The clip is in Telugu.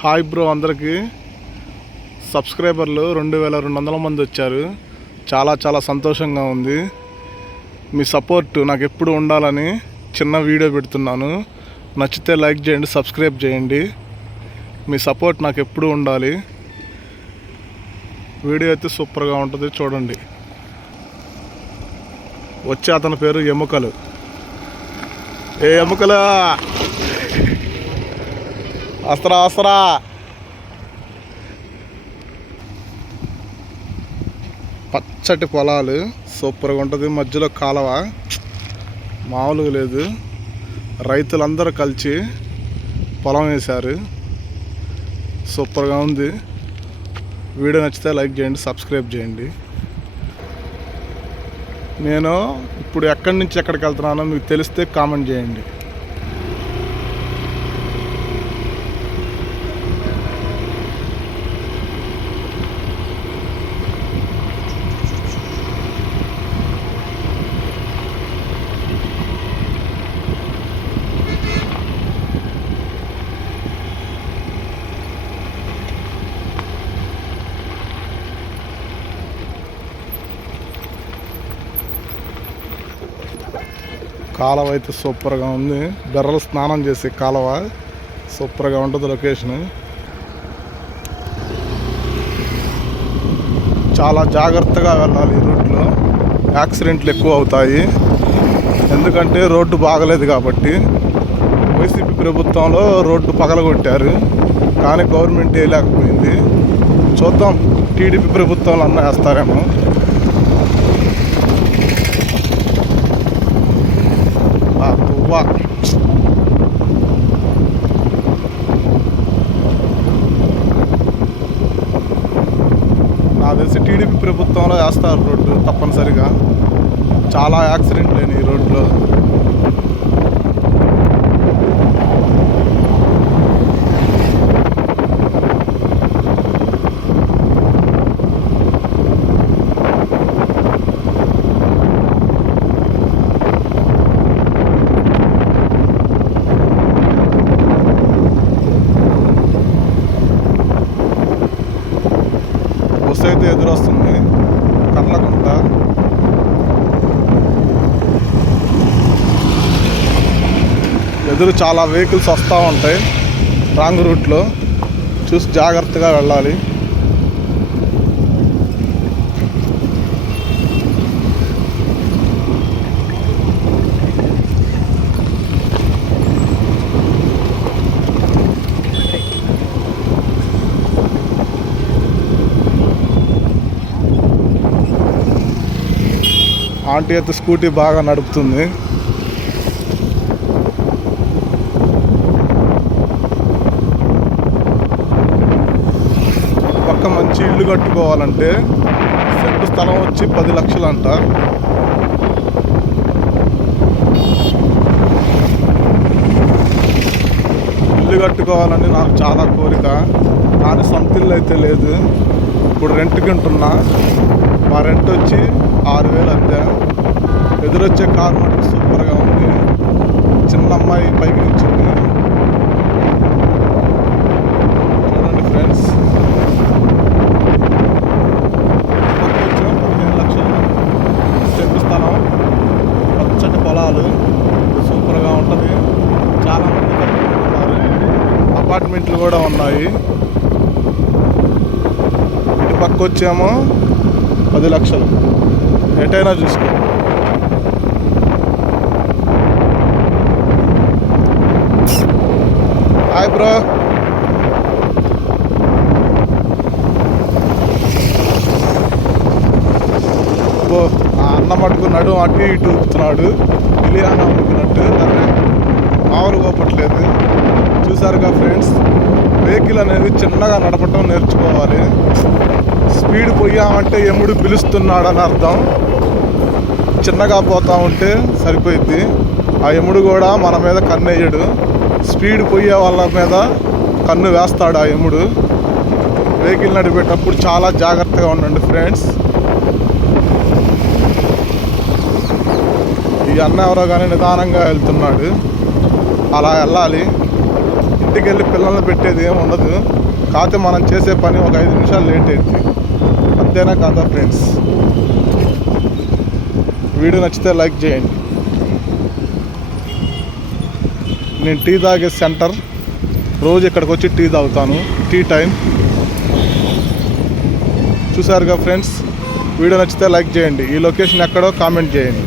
హాయ్ బ్రో, అందరికీ సబ్స్క్రైబర్లు 2200 మంది వచ్చారు. చాలా సంతోషంగా ఉంది. మీ సపోర్ట్ నాకు ఎప్పుడు ఉండాలని చిన్న వీడియో పెడుతున్నాను. నచ్చితే లైక్ చేయండి, సబ్స్క్రైబ్ చేయండి. మీ సపోర్ట్ నాకు ఎప్పుడు ఉండాలి. వీడియో అయితే సూపర్గా ఉంటుంది, చూడండి. వచ్చే అతని పేరు ఎముకలు. ఏ ఎముకలా, అస్త్రా పచ్చటి పొలాలు సూపర్గా ఉంటుంది. మధ్యలో కాలువ మామూలుగా లేదు. రైతులందరూ కలిసి పొలం వేశారు. సూపర్గా ఉంది. వీడియో నచ్చితే లైక్ చేయండి, సబ్స్క్రైబ్ చేయండి. నేను ఇప్పుడు ఎక్కడి నుంచి ఎక్కడికి వెళ్తున్నానో మీకు తెలిస్తే కామెంట్ చేయండి. కాలువ అయితే సూపర్గా ఉంది. బెర్రలు స్నానం చేసే కాలువ సూపర్గా ఉంటుంది. లొకేషన్ చాలా జాగ్రత్తగా వెళ్ళాలి. ఈ రూట్లో యాక్సిడెంట్లు ఎక్కువ అవుతాయి. ఎందుకంటే రోడ్డు బాగలేదు కాబట్టి. వైసీపీ ప్రభుత్వంలో రోడ్డు పగలగొట్టారు, కానీ గవర్నమెంట్ వేయలేకపోయింది. చూద్దాం, టీడీపీ ప్రభుత్వంలో అన్న వేస్తారేమో. నాకు తెలిసి టీడీపీ ప్రభుత్వంలో వేస్తారు రోడ్డు తప్పనిసరిగా. చాలా యాక్సిడెంట్లు అయినాయి ఈ రోడ్లో. బస్సు అయితే ఎదురొస్తుంది, కర్లకుంట. ఎదురు చాలా వెహికల్స్ వస్తూ ఉంటాయి. రాంగ్ రూట్లో చూసి జాగ్రత్తగా వెళ్ళాలి. ఆంటీ అయితే స్కూటీ బాగా నడుపుతుంది. పక్క మంచి ఇల్లు కట్టుకోవాలంటే సెంటు స్థలం వచ్చి 10 లక్షలు అంట. ఇల్లు కట్టుకోవాలని నాకు చాలా కోరిక, కానీ సొంత ఇల్లు అయితే లేదు. ఇప్పుడు రెంట్కి ఉంటున్నా. మా రెంట్ వచ్చి 6,000 అద్దె. ఎదురొచ్చే కారు మటుకు సూపర్గా ఉంది. చిన్న అమ్మాయి పైకి నిల్చుంది. చూడండి ఫ్రెండ్స్, 15 లక్షలు సెంటు స్థలం, పచ్చటి పొలాలు, సూపర్గా ఉంటుంది. చాలామంది కట్టుకుంటున్నారు. అపార్ట్మెంట్లు కూడా ఉన్నాయి. ఇటు పక్క వచ్చేమో 10 లక్షలు. ఎటైనా చూసుకో. Hi bro. ఆ అన్న మట్టుకున్నాడు, అటు ఇటు ఊపుతున్నాడు. ఇలియానా ఊపినట్టు మామూలు ఊపట్లేదు. చూసారుగా ఫ్రెండ్స్, వెహికల్ అనేది చిన్నగా నడపటం నేర్చుకోవాలి. స్పీడ్ పోయామంటే ఎముడు పిలుస్తున్నాడని అర్థం. చిన్నగా పోతా ఉంటే సరిపోయిద్ది. ఆ ఎముడు కూడా మన మీద కన్ను వేయడు. స్పీడ్ పోయే వాళ్ళ మీద కన్ను వేస్తాడు ఆ ఎముడు. వెహికల్ నడిపేటప్పుడు చాలా జాగ్రత్తగా ఉండండి ఫ్రెండ్స్. ఈ అన్న ఎవరో కానీ నిదానంగా వెళ్తున్నాడు. అలా వెళ్ళాలి. ఇంటికి వెళ్ళి పిల్లల్ని పెట్టేది ఏమి ఉండదు. కాకపోతే మనం చేసే పని ఒక 5 నిమిషాలు లేట్ అయింది, అంతేనా కాదా ఫ్రెండ్స్? వీడియో నచ్చితే లైక్ చేయండి. నేను టీ తాగే సెంటర్, రోజు ఇక్కడికి వచ్చి టీ తాగుతాను, టీ టైం. చూసారుగా ఫ్రెండ్స్, వీడియో నచ్చితే లైక్ చేయండి. ఈ లొకేషన్ ఎక్కడో కామెంట్ చేయండి.